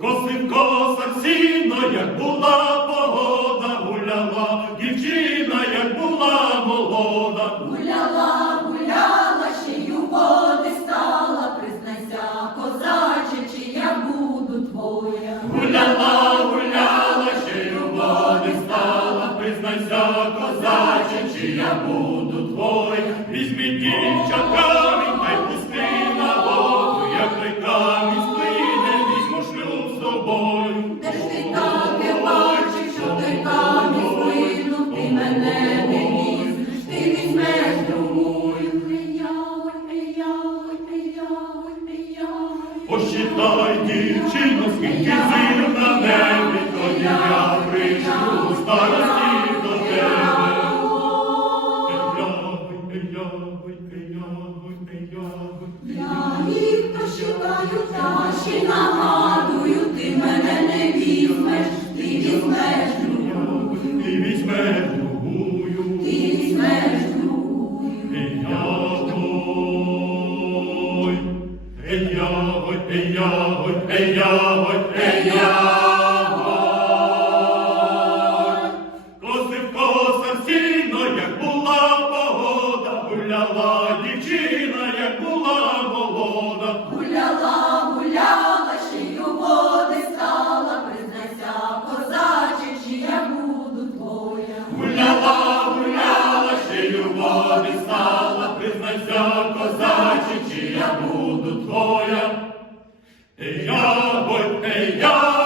Косив косар сіно, як була погода, гуляла дівчина, як була молода. Гуляла, гуляла, ще й у води стала, признайся, козаче, чи я буду твоя. Гуляла, гуляла, ще й у води стала, признайся, козаче, чи я буду твой. Посчитай, дівчину, скільки зір на небі, тоді я прийду у старості до тебе. Я їх посчитаю, та ще й Косив косар сіно, як була погода, гуляла дівчина, як була молода. Гуляла, гуляла, у води стала, признайся, козаче, чи я буду твоя. Гуляла, гуляла, у води стала, признайся, козаче, чи я буду твоя. Ей, ягой, ей, ягой,